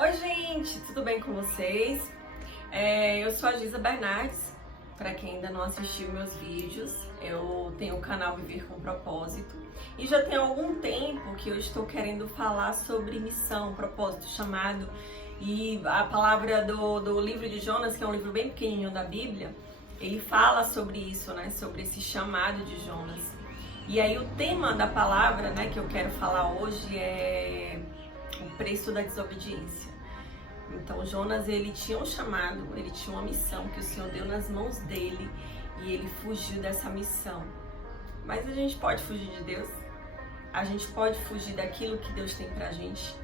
Oi gente, tudo bem com vocês? Eu sou a Giza Bernardes, para quem ainda não assistiu meus vídeos, eu tenho o canal Viver com Propósito e já tem algum tempo que eu estou querendo falar sobre missão, propósito, chamado, e a palavra do livro de Jonas, que é um livro bem pequenininho da Bíblia, ele fala sobre isso, né? Sobre esse chamado de Jonas. E aí o tema da palavra, né, que eu quero falar hoje é o preço da desobediência. Então Jonas, ele tinha um chamado, ele tinha uma missão que o Senhor deu nas mãos dele e ele fugiu dessa missão. Mas a gente pode fugir de Deus? A gente pode fugir daquilo que Deus tem pra gente?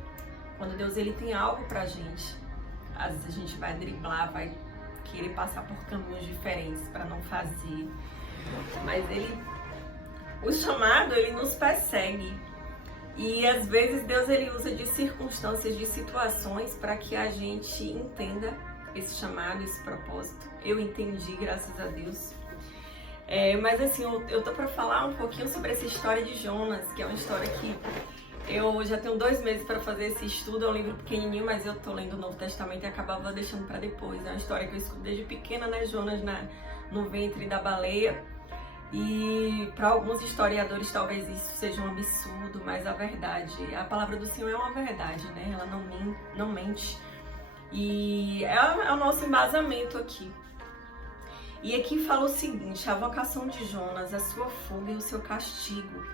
Quando Deus ele tem algo pra gente, às vezes a gente vai driblar, vai querer passar por caminhos diferentes para não fazer. Mas o chamado, ele nos persegue. E às vezes Deus ele usa de circunstâncias, de situações para que a gente entenda esse chamado, esse propósito. Eu entendi, graças a Deus. Mas assim, eu tô para falar um pouquinho sobre essa história de Jonas, que é uma história que eu já tenho 2 meses para fazer esse estudo. É um livro pequenininho, mas eu tô lendo o Novo Testamento e acabava deixando para depois. É uma história que eu escuto desde pequena, né? Jonas no ventre da baleia. E para alguns historiadores talvez isso seja um absurdo, mas a verdade, a palavra do Senhor é uma verdade, né? Ela não mente. E é o nosso embasamento aqui. E aqui fala o seguinte: a vocação de Jonas, a sua fuga e o seu castigo.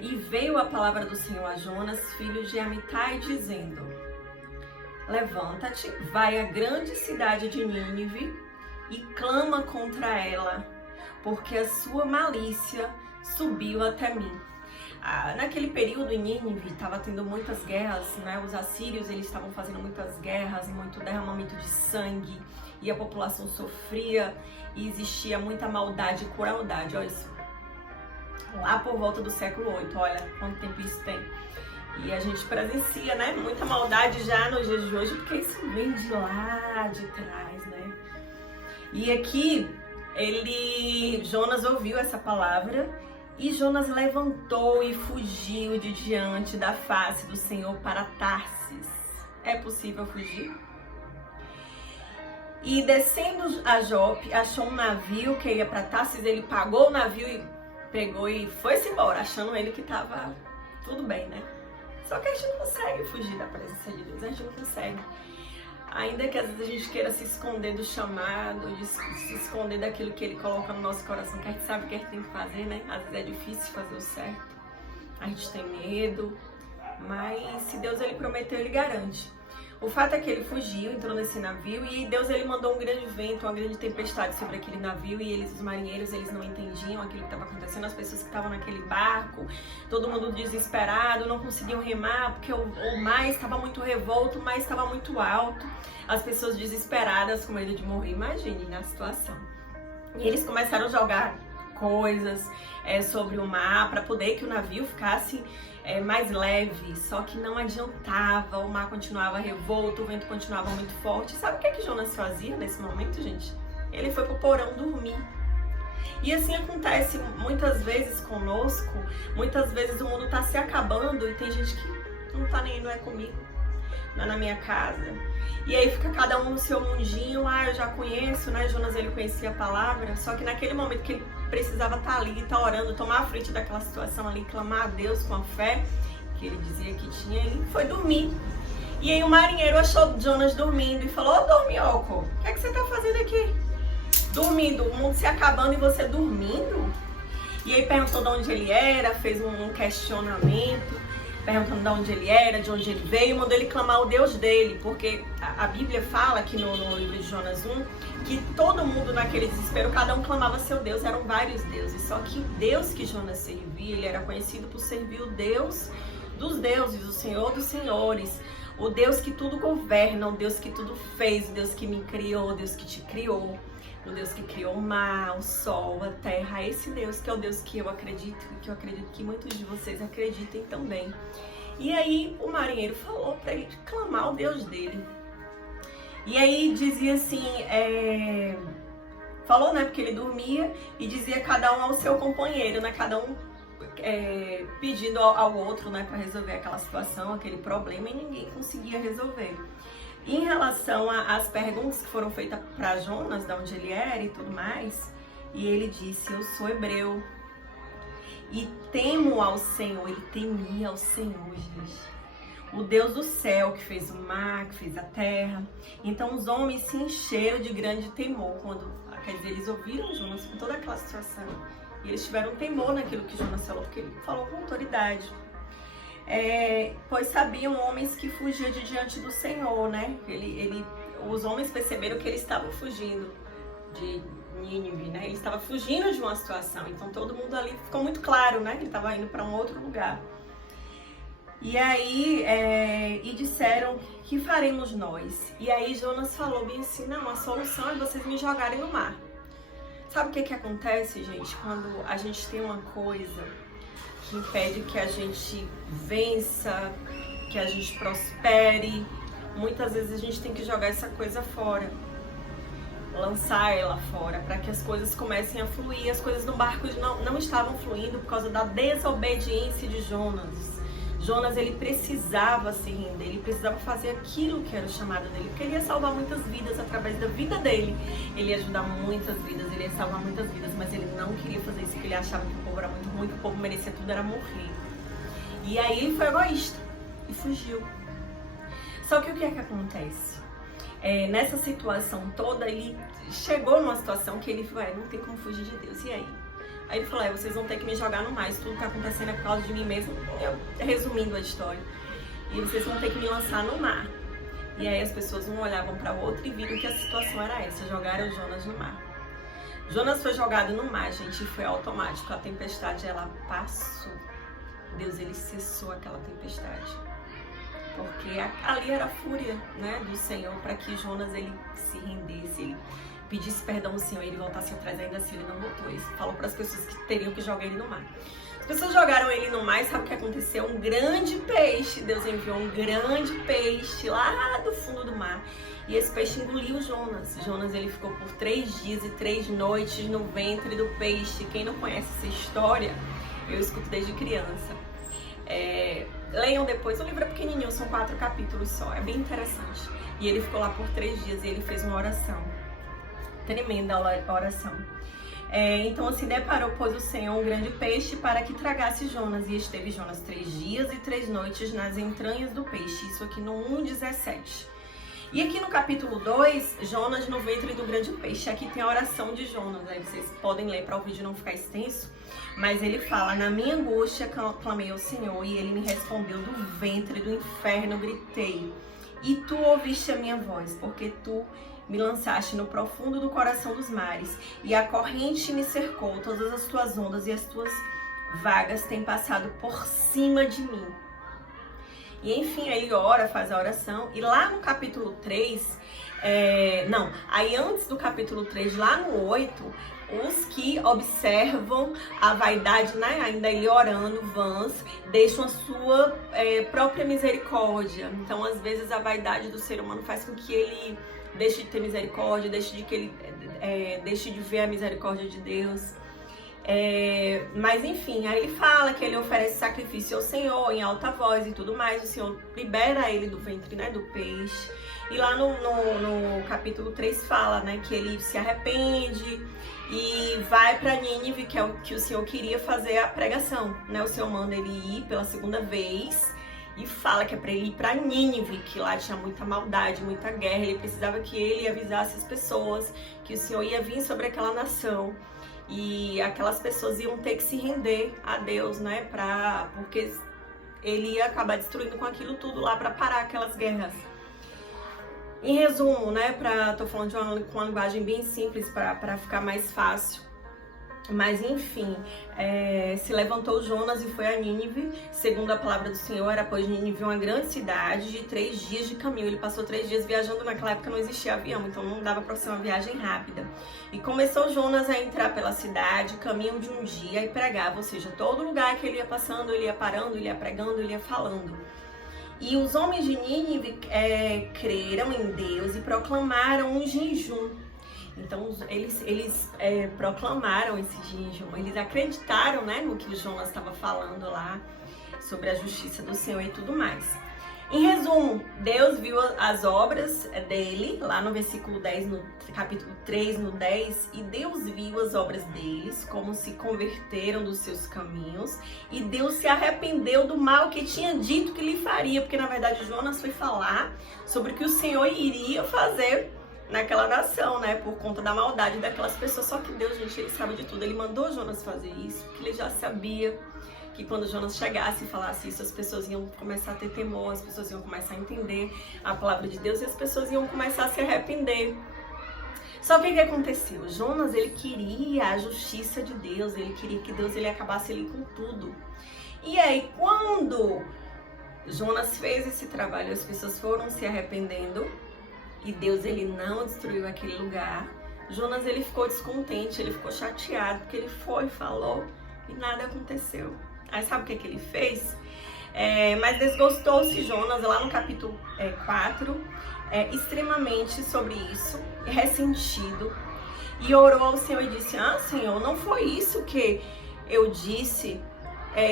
E veio a palavra do Senhor a Jonas, filho de Amitai, dizendo: levanta-te, vai à grande cidade de Nínive e clama contra ela, porque a sua malícia subiu até mim. Naquele período em Nínive estava tendo muitas guerras, né? Os assírios eles estavam fazendo muitas guerras, muito derramamento de sangue, e a população sofria, e existia muita maldade e crueldade. Olha isso. Lá por volta do século 8, olha quanto tempo isso tem. E a gente presencia, né? Muita maldade já nos dias de hoje, porque isso vem de lá de trás, né? E aqui Jonas ouviu essa palavra e Jonas levantou e fugiu de diante da face do Senhor para Tarsis. É possível fugir? E descendo a Jope, achou um navio que ia para Tarsis. Ele pagou o navio e pegou e foi-se embora, achando ele que estava tudo bem, né? Só que a gente não consegue fugir da presença de Deus, a gente não consegue. Ainda que às vezes a gente queira se esconder do chamado, se esconder daquilo que Ele coloca no nosso coração, que a gente sabe o que a gente tem que fazer, né? Às vezes é difícil fazer o certo, a gente tem medo, mas se Deus ele prometeu, Ele garante. O fato é que ele fugiu, entrou nesse navio e Deus ele mandou um grande vento, uma grande tempestade sobre aquele navio, e os marinheiros, eles não entendiam aquilo que estava acontecendo, as pessoas que estavam naquele barco, todo mundo desesperado, não conseguiam remar porque o mar estava muito revolto, o mar estava muito alto, as pessoas desesperadas com medo de morrer. Imagine na situação. E eles começaram a jogar coisas sobre o mar para poder que o navio ficasse mais leve, só que não adiantava, o mar continuava revolto, o vento continuava muito forte. Sabe o que Jonas fazia nesse momento, gente? Ele foi pro porão dormir. E assim acontece muitas vezes conosco, muitas vezes o mundo tá se acabando e tem gente que não tá nem aí, não é comigo, não é na minha casa. E aí fica cada um no seu mundinho. Eu já conheço, né? Jonas ele conhecia a palavra, só que naquele momento que ele precisava estar ali, estar orando, tomar a frente daquela situação ali, clamar a Deus com a fé que ele dizia que tinha, ele foi dormir. E aí o marinheiro achou Jonas dormindo e falou: ô dorminhoco, o que é que você tá fazendo aqui? Dormindo, o mundo se acabando e você dormindo? E aí perguntou de onde ele era, fez um questionamento, perguntando de onde ele era, de onde ele veio, mandou ele clamar o Deus dele, porque a Bíblia fala aqui no livro de Jonas 1, que todo mundo naquele desespero, cada um clamava seu Deus, eram vários deuses, só que o Deus que Jonas servia, ele era conhecido por servir o Deus dos deuses, o Senhor dos senhores, o Deus que tudo governa, o Deus que tudo fez, o Deus que me criou, o Deus que te criou, o Deus que criou o mar, o sol, a terra, esse Deus que é o Deus que eu acredito e que eu acredito que muitos de vocês acreditem também. E aí o marinheiro falou para ele clamar o Deus dele. E aí dizia assim, falou, né, porque ele dormia, e dizia cada um ao seu companheiro, né, cada um pedindo ao outro, né, para resolver aquela situação, aquele problema, e ninguém conseguia resolver. Em relação às perguntas que foram feitas para Jonas, de onde ele era e tudo mais, e ele disse: eu sou hebreu e temo ao Senhor. Ele temia ao Senhor, gente, o Deus do céu, que fez o mar, que fez a terra. Então os homens se encheram de grande temor quando, quer dizer, eles ouviram Jonas com toda aquela situação, e eles tiveram temor naquilo que Jonas falou, porque ele falou com autoridade. Pois sabiam homens que fugiam de diante do Senhor, né? Os homens perceberam que eles estavam fugindo de Nínive, né? Ele estava fugindo de uma situação, então todo mundo ali ficou muito claro, né? Que ele estava indo para um outro lugar. E aí, e disseram: que faremos nós? E aí Jonas falou bem assim: não, a solução é vocês me jogarem no mar. Sabe o que acontece, gente? Quando a gente tem uma coisa que impede que a gente vença, que a gente prospere, muitas vezes a gente tem que jogar essa coisa fora, lançar ela fora, para que as coisas comecem a fluir. As coisas no barco não estavam fluindo por causa da desobediência de Jonas. Jonas, ele precisava se render, ele precisava fazer aquilo que era o chamado dele, porque ele ia salvar muitas vidas através da vida dele. Ele ia ajudar muitas vidas, ele ia salvar muitas vidas, mas ele não queria fazer isso, porque ele achava que o povo era muito ruim, que o povo merecia tudo, era morrer. E aí ele foi egoísta e fugiu. Só que o que é que acontece? Nessa situação toda, ele chegou numa situação que ele falou: não tem como fugir de Deus, e aí? Aí ele falou: vocês vão ter que me jogar no mar, isso tudo tá acontecendo é por causa de mim mesmo, eu resumindo a história. E vocês vão ter que me lançar no mar. E aí as pessoas um olhavam para o outro e viram que a situação era essa: jogaram Jonas no mar. Jonas foi jogado no mar, gente, e foi automático. A tempestade, ela passou. Deus, ele cessou aquela tempestade. Porque ali era a fúria, né, do Senhor, para que Jonas, ele se rendesse, ele pedisse perdão ao Senhor e ele voltasse atrás. Ainda assim ele não voltou. Ele falou para as pessoas que teriam que jogar ele no mar. As pessoas jogaram ele no mar e sabe o que aconteceu? Um grande peixe, Deus enviou um grande peixe lá do fundo do mar. E esse peixe engoliu Jonas. Jonas, ele ficou por 3 dias e 3 noites no ventre do peixe. Quem não conhece essa história, eu escuto desde criança. Leiam depois, o livro é pequenininho, são 4 capítulos só, é bem interessante. E ele ficou lá por 3 dias e ele fez uma oração, tremenda oração. Então assim, deparou, pois, o Senhor um grande peixe para que tragasse Jonas. E esteve Jonas 3 dias e 3 noites nas entranhas do peixe. Isso aqui no 1:17. E aqui no capítulo 2, Jonas no ventre do grande peixe. Aqui tem a oração de Jonas, aí vocês podem ler para o vídeo não ficar extenso. Mas ele fala: na minha angústia clamei ao Senhor, e ele me respondeu. Do ventre do inferno gritei, e tu ouviste a minha voz, porque tu me lançaste no profundo do coração dos mares, e a corrente me cercou, todas as tuas ondas e as tuas vagas têm passado por cima de mim. E enfim, aí ele ora, faz a oração, e lá no capítulo 3, aí antes do capítulo 3, lá no 8, os que observam a vaidade, né, ainda ele orando, vãs, deixam a sua própria misericórdia. Então, às vezes, a vaidade do ser humano faz com que ele deixe de ter misericórdia, deixe de ver a misericórdia de Deus. Mas enfim, aí ele fala que ele oferece sacrifício ao Senhor em alta voz e tudo mais. O Senhor libera ele do ventre, né, do peixe. E lá no capítulo 3 fala, né, que ele se arrepende e vai para Nínive, que é o que o Senhor queria fazer a pregação, né? O Senhor manda ele ir pela segunda vez e fala que é para ele ir para Nínive, que lá tinha muita maldade, muita guerra. Ele precisava que ele avisasse as pessoas que o Senhor ia vir sobre aquela nação. E aquelas pessoas iam ter que se render a Deus, né? Porque ele ia acabar destruindo com aquilo tudo lá para parar aquelas guerras. Em resumo, né? Tô falando com uma linguagem bem simples para ficar mais fácil. Mas enfim, se levantou Jonas e foi a Nínive. Segundo a palavra do Senhor, era pois Nínive uma grande cidade de 3 dias de caminho. Ele passou 3 dias viajando. Naquela época não existia avião, então não dava para ser uma viagem rápida. E começou Jonas a entrar pela cidade, caminho de um dia, e pregava. Ou seja, todo lugar que ele ia passando, ele ia parando, ele ia pregando, ele ia falando. E os homens de Nínive creram em Deus e proclamaram um jejum. Então eles proclamaram esse jejum, eles acreditaram, né, no que o Jonas estava falando lá sobre a justiça do Senhor e tudo mais. Em resumo, Deus viu as obras dele, lá no versículo 10, no capítulo 3, no 10, e Deus viu as obras deles, como se converteram dos seus caminhos, e Deus se arrependeu do mal que tinha dito que lhe faria, porque na verdade Jonas foi falar sobre o que o Senhor iria fazer naquela nação, né, por conta da maldade daquelas pessoas. Só que Deus, gente, ele sabe de tudo, ele mandou Jonas fazer isso, porque ele já sabia que quando Jonas chegasse e falasse isso, as pessoas iam começar a ter temor, as pessoas iam começar a entender a palavra de Deus e as pessoas iam começar a se arrepender. Só que o que aconteceu? Jonas, ele queria a justiça de Deus, ele queria que Deus ele acabasse ali com tudo. E aí, quando Jonas fez esse trabalho, as pessoas foram se arrependendo e Deus ele não destruiu aquele lugar, Jonas ele ficou descontente, ele ficou chateado, porque ele falou e nada aconteceu. Aí sabe o que ele fez? Mas desgostou-se Jonas, lá no capítulo 4, extremamente sobre isso, ressentido, e orou ao Senhor e disse: Senhor, não foi isso que eu disse,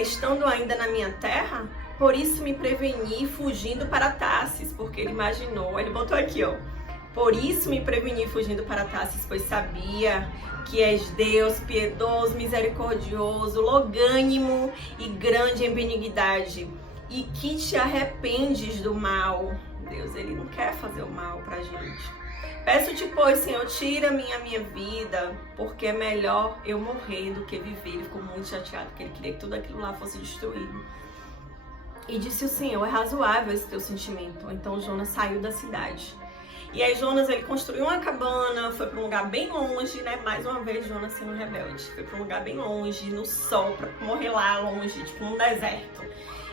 estando ainda na minha terra? Por isso me preveni fugindo para Tarsis, porque ele imaginou, ele botou aqui, ó. Por isso me preveni fugindo para Tarsis, pois sabia que és Deus piedoso, misericordioso, longânimo e grande em benignidade, e que te arrependes do mal. Deus, ele não quer fazer o mal pra gente. Peço-te, pois, Senhor, tira-me a minha vida, porque é melhor eu morrer do que viver. Ele ficou muito chateado, porque ele queria que tudo aquilo lá fosse destruído. E disse o Senhor: é razoável esse teu sentimento. Então Jonas saiu da cidade. E aí Jonas, ele construiu uma cabana, foi para um lugar bem longe, né? Mais uma vez Jonas sendo rebelde. Foi para um lugar bem longe, no sol, para morrer lá longe, tipo num deserto.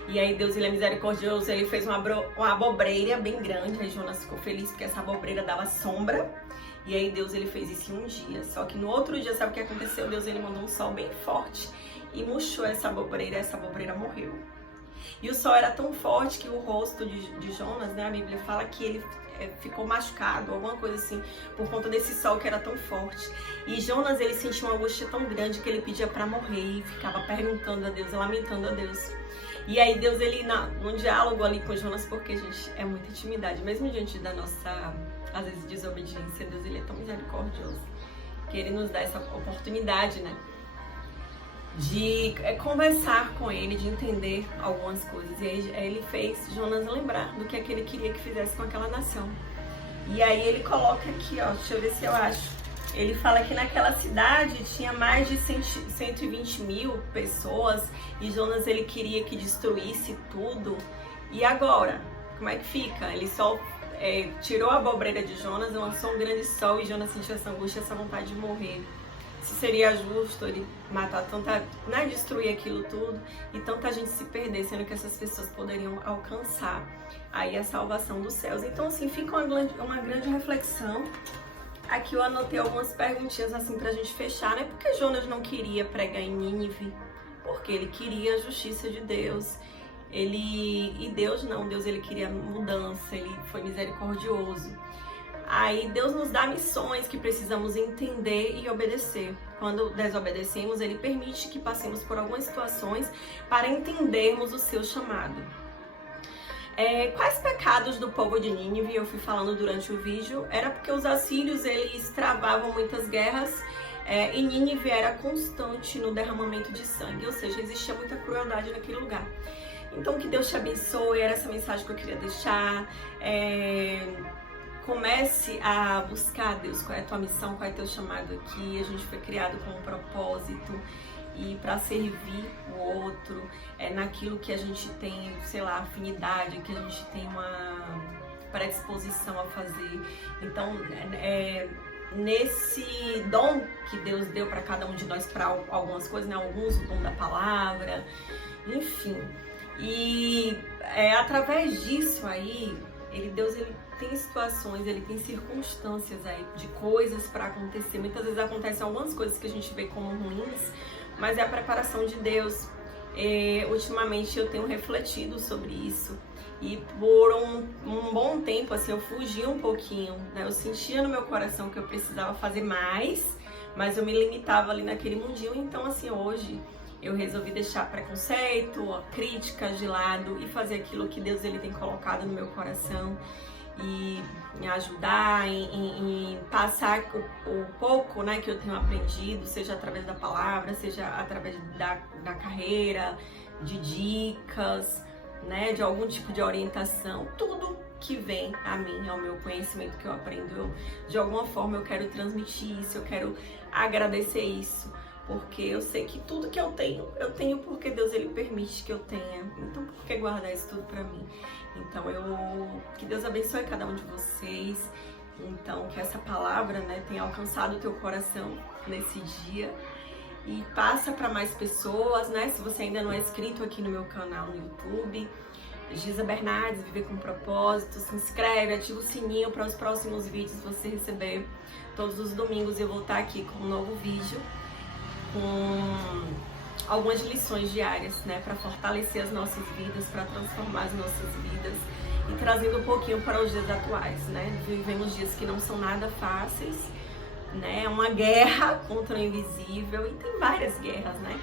E aí Deus, ele é misericordioso, ele fez uma abobreira bem grande. Aí Jonas ficou feliz porque essa abobreira dava sombra. E aí Deus, ele fez isso em um dia. Só que no outro dia, sabe o que aconteceu? Deus, ele mandou um sol bem forte e murchou essa abobreira morreu. E o sol era tão forte que o rosto de Jonas, né, a Bíblia fala que ele ficou machucado, alguma coisa assim, por conta desse sol que era tão forte. E Jonas, ele sentiu uma angústia tão grande que ele pedia para morrer e ficava perguntando a Deus, lamentando a Deus. E aí Deus, ele, num diálogo ali com Jonas, porque, gente, é muita intimidade, mesmo diante da nossa, às vezes, desobediência, Deus, ele é tão misericordioso, que ele nos dá essa oportunidade, né, de conversar com ele, de entender algumas coisas. E aí ele fez Jonas lembrar do que ele queria que fizesse com aquela nação. E aí ele coloca aqui, ó, deixa eu ver se eu acho. Ele fala que naquela cidade tinha mais de 120 mil pessoas e Jonas, ele queria que destruísse tudo. E agora, como é que fica? Ele só tirou a abobreira de Jonas, lançou um grande sol e Jonas sentiu essa angústia, essa vontade de morrer. Se seria justo ele matar tanta, né, destruir aquilo tudo e tanta gente se perder, sendo que essas pessoas poderiam alcançar aí a salvação dos céus. Então, assim, fica uma grande reflexão. Aqui eu anotei algumas perguntinhas assim pra gente fechar, né? Porque Jonas não queria pregar em Nínive, porque ele queria a justiça de Deus. E Deus não, Deus, ele queria mudança, ele foi misericordioso. Aí Deus nos dá missões que precisamos entender e obedecer. Quando desobedecemos, ele permite que passemos por algumas situações para entendermos o seu chamado. Quais pecados do povo de Nínive, eu fui falando durante o vídeo, era porque os assírios, eles travavam muitas guerras, e Nínive era constante no derramamento de sangue, ou seja, existia muita crueldade naquele lugar. Então, que Deus te abençoe, era essa mensagem que eu queria deixar. Comece a buscar, Deus, qual é a tua missão, qual é o teu chamado aqui. A gente foi criado com um propósito e para servir o outro, naquilo que a gente tem, sei lá, afinidade, que a gente tem uma predisposição a fazer. Então, nesse dom que Deus deu para cada um de nós, para algumas coisas, né? Alguns o dom da palavra, enfim. E através disso aí, Deus tem situações, ele tem circunstâncias aí de coisas para acontecer. Muitas vezes acontecem algumas coisas que a gente vê como ruins, mas é a preparação de Deus. ultimamente eu tenho refletido sobre isso. E por um bom tempo, assim, eu fugi um pouquinho, né? Eu sentia no meu coração que eu precisava fazer mais, mas eu me limitava ali naquele mundinho. Então, assim, hoje eu resolvi deixar preconceito, críticas de lado e fazer aquilo que Deus ele tem colocado no meu coração e me ajudar em passar o pouco, né, que eu tenho aprendido, seja através da palavra, seja através da carreira, de dicas, né, de algum tipo de orientação, tudo que vem a mim, ao meu conhecimento que eu aprendo, de alguma forma eu quero transmitir isso, eu quero agradecer isso, porque eu sei que tudo que eu tenho porque Deus ele permite que eu tenha. Então, por que guardar isso tudo pra mim? Então, que Deus abençoe cada um de vocês. Então, que essa palavra, né, tenha alcançado o teu coração nesse dia e passa para mais pessoas, né? Se você ainda não é inscrito aqui no meu canal no YouTube, Giza Bernardes, Viver com Propósito, se inscreve, ativa o sininho para os próximos vídeos você receber. Todos os domingos eu vou estar aqui com um novo vídeo, com algumas lições diárias, né, para fortalecer as nossas vidas, para transformar as nossas vidas e trazendo um pouquinho para os dias atuais, né? Vivemos dias que não são nada fáceis, né? É uma guerra contra o invisível e tem várias guerras, né?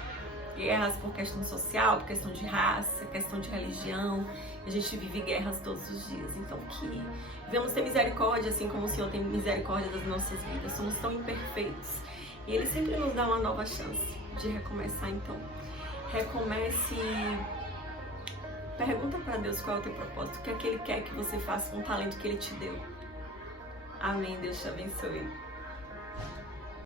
Guerras por questão social, por questão de raça, questão de religião. A gente vive guerras todos os dias. Então que devemos ter misericórdia, assim como o Senhor tem misericórdia das nossas vidas. Somos tão imperfeitos. E Ele sempre nos dá uma nova chance de recomeçar. Então, recomece. Pergunta para Deus qual é o teu propósito, o que é que Ele quer que você faça com o talento que Ele te deu. Amém. Deus te abençoe.